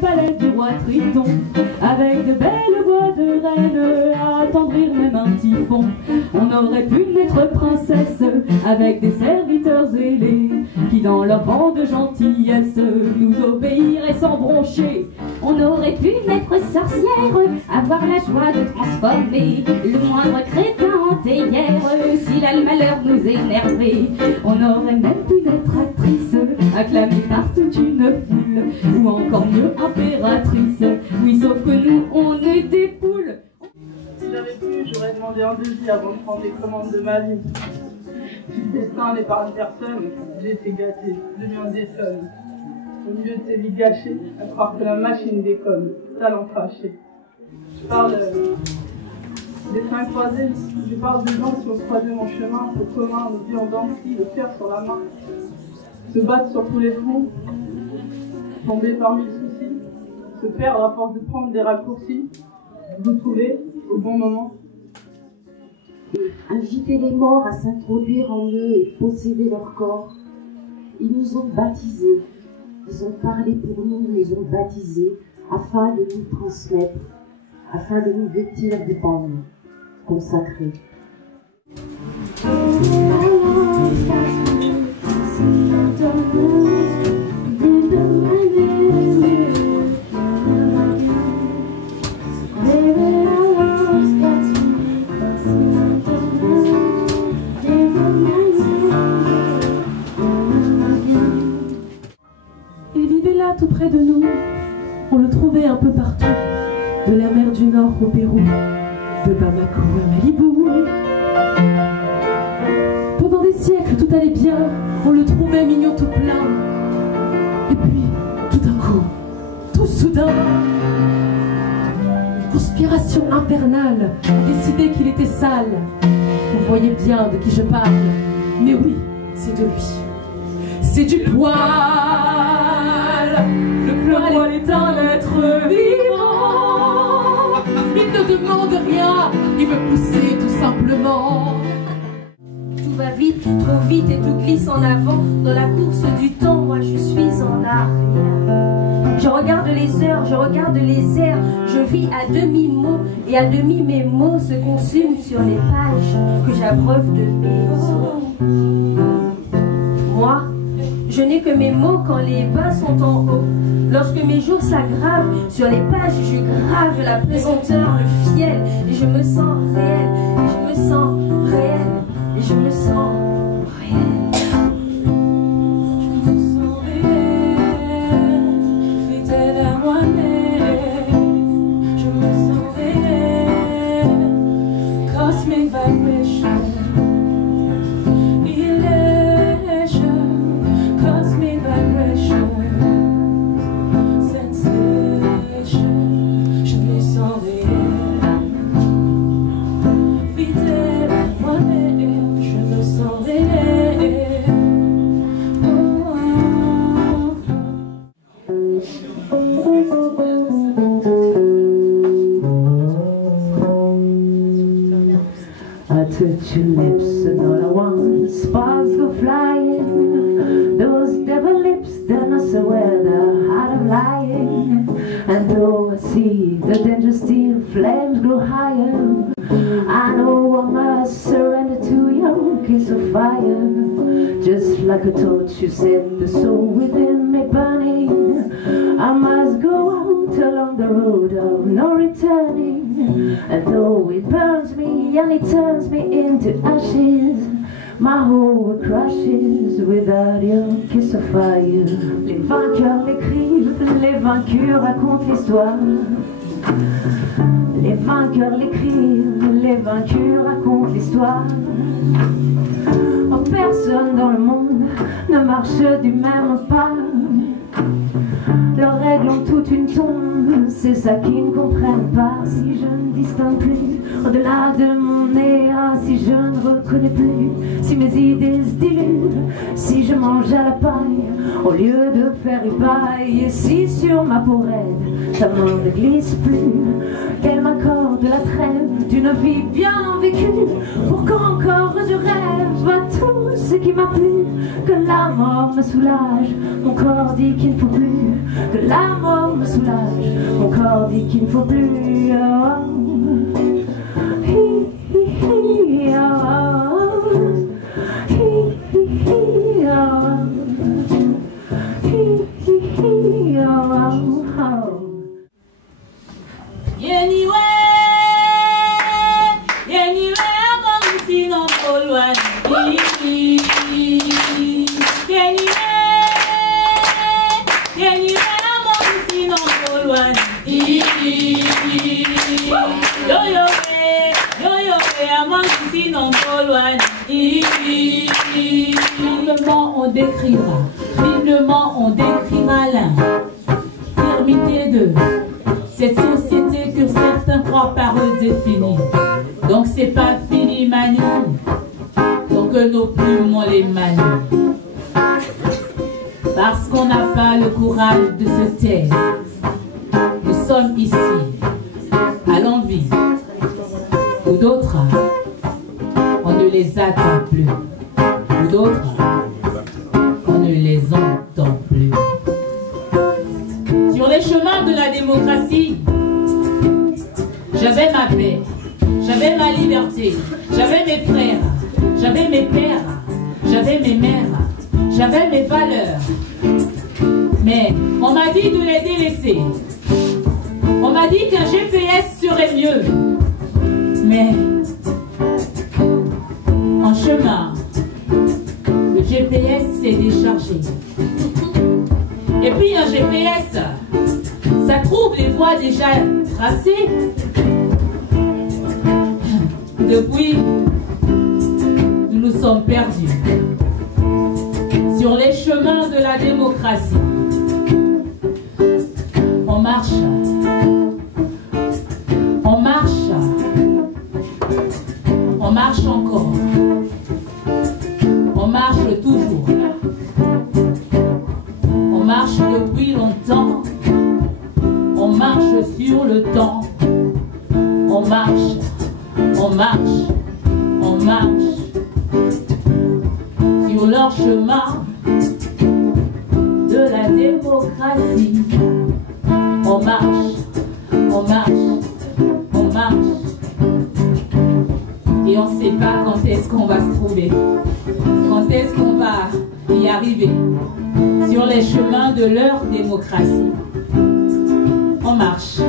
palais du roi Triton, avec de belles voix de reine, à attendrir même un typhon. On aurait pu naître princesse, avec des serviteurs zélés, qui dans leur rang de gentillesse, nous obéiraient sans broncher. On aurait pu naître sorcière, avoir la joie de transformer le moindre crétin en théière, s'il a le malheur de nous énerver. On aurait même pu naître actrice, acclamée par toute une foule, ou encore mieux impératrice. Oui, sauf que nous, on est des poules. Si j'avais pu, j'aurais demandé un devis avant de prendre les commandes de ma vie. Si le destin n'épargne personne, j'ai été gâté, le mien détonne. Au milieu de ces vies gâchées, à croire que la machine déconne, talent craché. Je parle des fins croisés, je parle des gens qui ont croisé mon chemin, au commun, nos vies en dents de scie, le cœur sur la main. Se battre sur tous les fronts, tomber parmi les soucis, se perdre à force de prendre des raccourcis, vous trouver au bon moment. Inviter les morts à s'introduire en eux et posséder leur corps. Ils nous ont baptisés, ils ont parlé pour nous, ils nous ont baptisés, afin de nous transmettre, afin de nous vêtir des bandes consacrées. Il vivait là tout près de nous, on le trouvait un peu partout, de la mer du Nord au Pérou, de Bamako à Malibu. Pendant des siècles tout allait bien, on le trouvait mignon tout plein. Et puis, tout d'un coup, tout soudain, une conspiration infernale a décidé qu'il était sale. Vous voyez bien de qui je parle, mais oui, c'est de lui. C'est du poil. Le poil est un être vivant. Il ne demande rien, il veut pousser tout simplement. Tout va vite, trop vite et tout glisse en avant. Dans la course du temps, moi je suis en arrière. Je regarde les heures, je regarde les airs. Je vis à demi-mot et à demi mes mots se consument sur les pages que j'abreuve de baisers. Moi, je n'ai que mes mots quand les bas sont en haut. Lorsque mes jours s'aggravent, sur les pages je grave la pesanteur, le fiel. Et je me sens réel, et je me sens réel, et je me sens réel. Je me sens réel, fidèle à moi-même. Je me sens réel, cosmic vibration. I touch your lips and all at once sparks go flying. Those devil lips, they're not so where the heart of lying. And though I see the danger still, flames grow higher, I know I must surrender to your kiss of fire. Just like a torch, you set the soul within me burning. I must go out along the road of no returning. And though it burns me and it turns me into ashes, my whole world crashes without your kiss of fire. Les vainqueurs l'écrivent, les vaincus racontent l'histoire. Les vainqueurs l'écrivent, les vaincus racontent l'histoire. Oh, personne dans le monde ne marche du même pas. Leurs règles ont toute une tombe, c'est ça qu'ils ne comprennent pas. Si je ne distingue plus au-delà de mon néant, si je ne reconnais plus, si mes idées se diluent, si je mange à la paille au lieu de faire épaille, et si sur ma peau raide ta main ne glisse plus, qu'elle m'accorde de la trêve d'une vie bien vécue. Pour qu'encore je rêve à tout ce qui m'a plu. Que la mort me soulage, mon corps dit qu'il ne faut plus. Que la mort me soulage, mon corps dit qu'il ne faut plus. Finement on décrira, finement on décrira l'infirmité de cette société que certains croient par eux définie. Donc c'est pas fini Manu, donc que nos plumes on les manie. Parce qu'on n'a pas le courage de se taire. Nous sommes ici, à l'envie, ou d'autres, on ne les attend plus, ou d'autres, on ne les entend plus. Sur les chemins de la démocratie, j'avais ma paix, j'avais ma liberté, j'avais mes frères, j'avais mes pères, j'avais mes mères, j'avais mes valeurs. Mais on m'a dit de les délaisser. On m'a dit qu'un GPS serait mieux. Mais en chemin, le GPS s'est déchargé. Et puis un GPS, ça trouve les voies déjà tracées. Depuis, nous nous sommes perdus sur les chemins de la démocratie. On marche, on marche, on marche encore, on marche toujours, on marche depuis longtemps, on marche sur le temps, on marche, on marche, on marche sur leur chemin de la démocratie. On marche, on marche, on marche. Et on ne sait pas quand est-ce qu'on va se trouver. Quand est-ce qu'on va y arriver sur les chemins de leur démocratie. On marche.